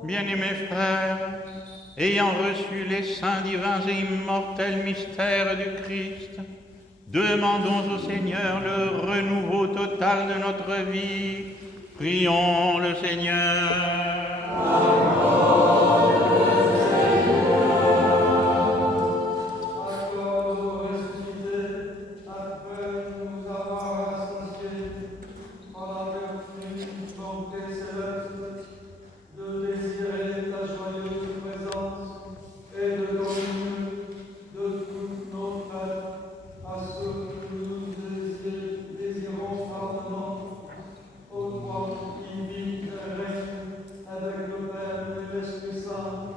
Bien-aimés frères, ayant reçu les saints divins et immortels mystères du Christ, demandons au Seigneur le renouveau total de notre vie. Prions le Seigneur. Avec le Père et l'Esprit Saint,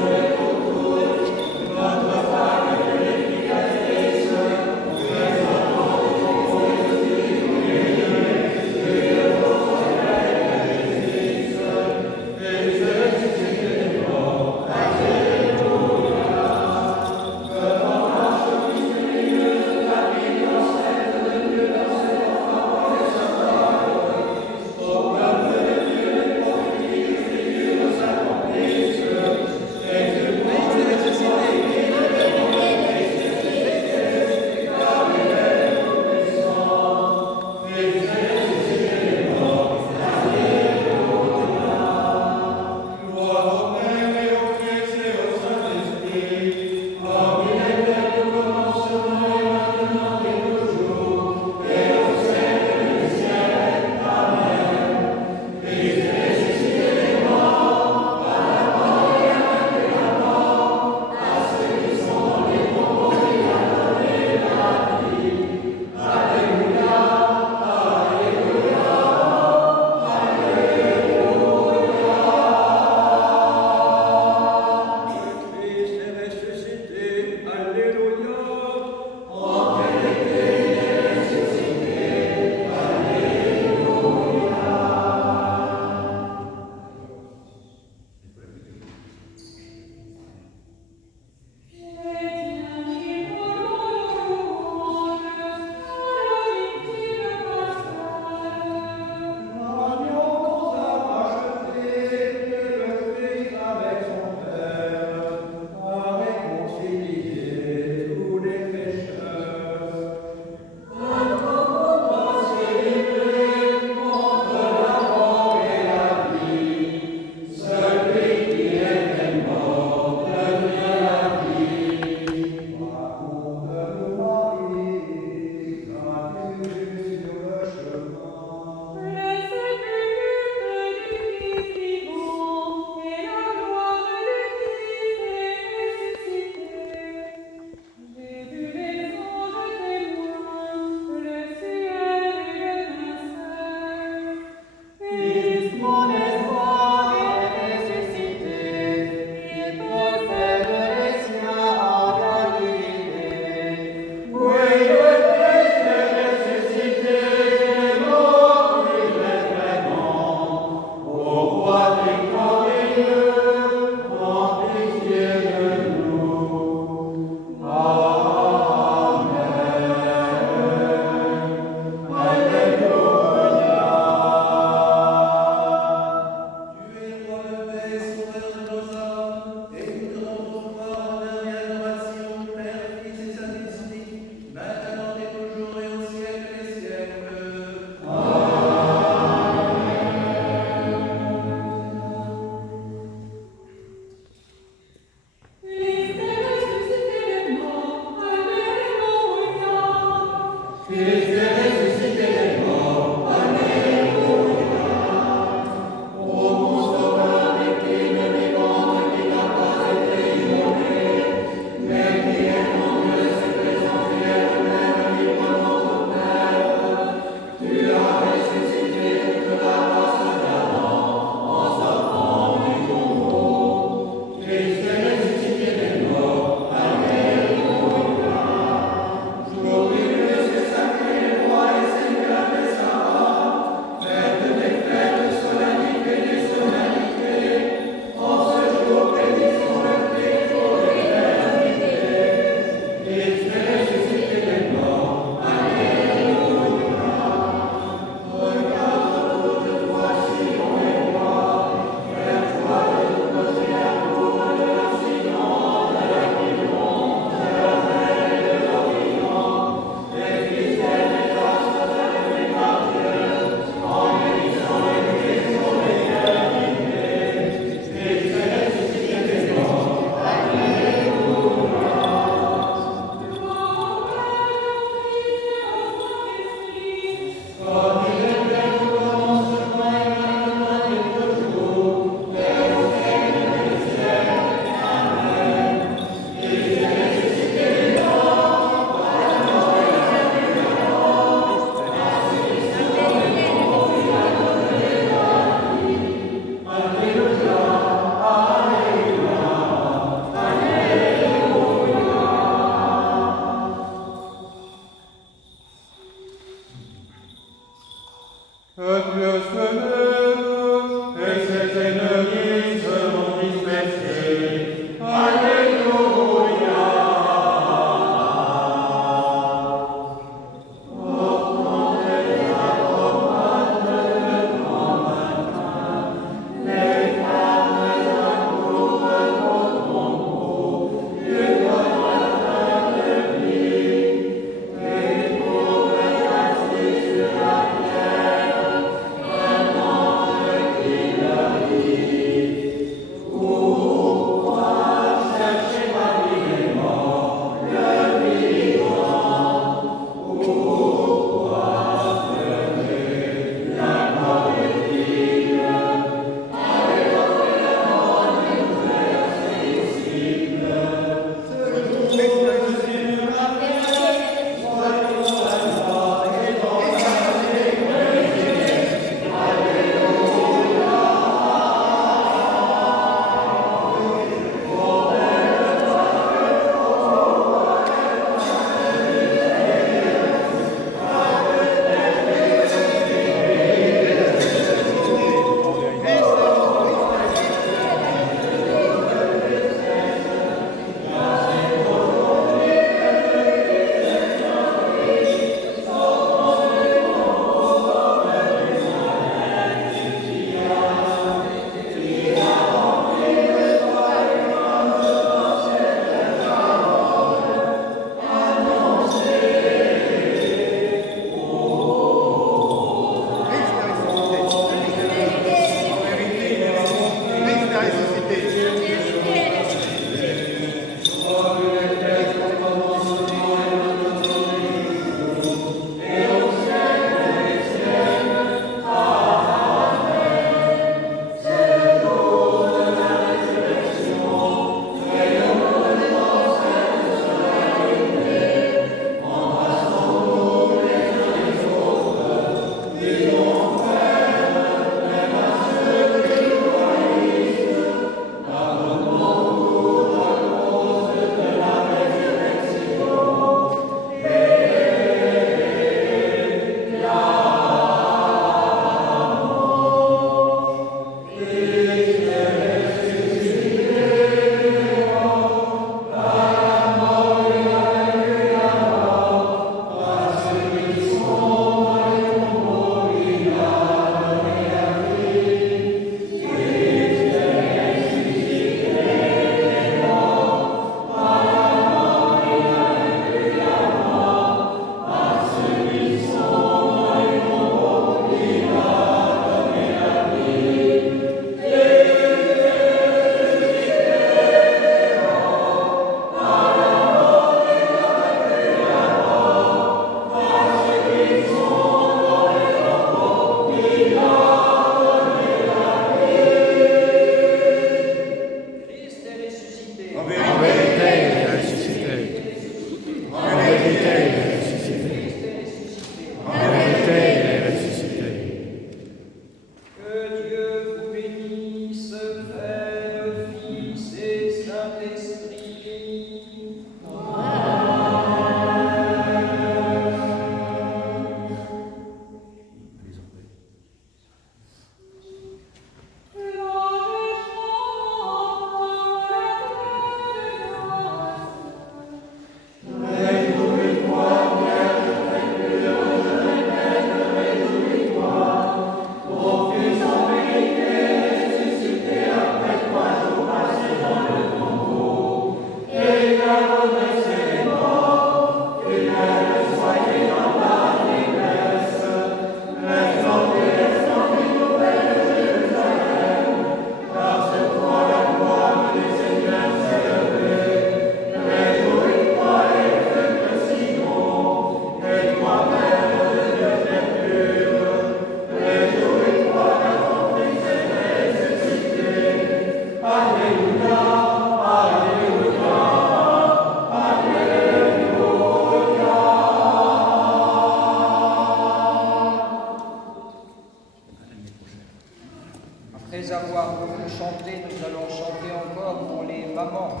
Après avoir beaucoup chanté, nous allons chanter encore pour les mamans.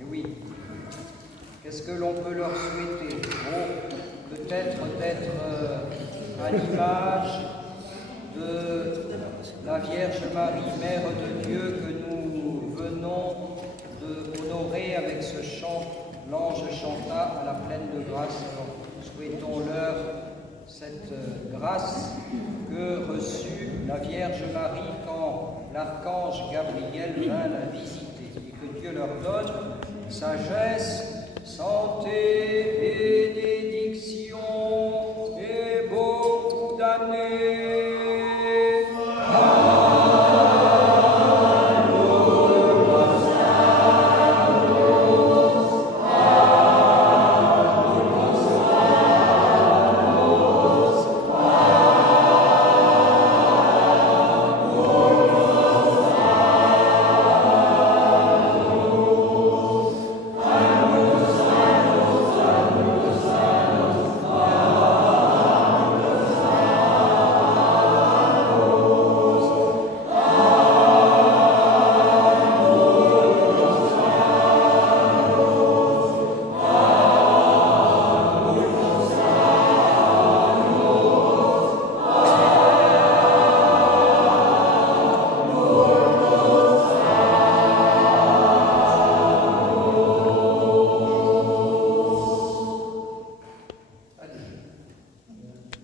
Et oui, qu'est-ce que l'on peut leur souhaiter? Oh, peut-être d'être à l'image de la Vierge Marie, Mère de Dieu, que nous venons d'honorer avec ce chant. L'ange chanta à la pleine de grâce. Alors, souhaitons-leur cette grâce que reçut la Vierge Marie quand l'archange Gabriel vint la visiter, et que Dieu leur donne sagesse, santé et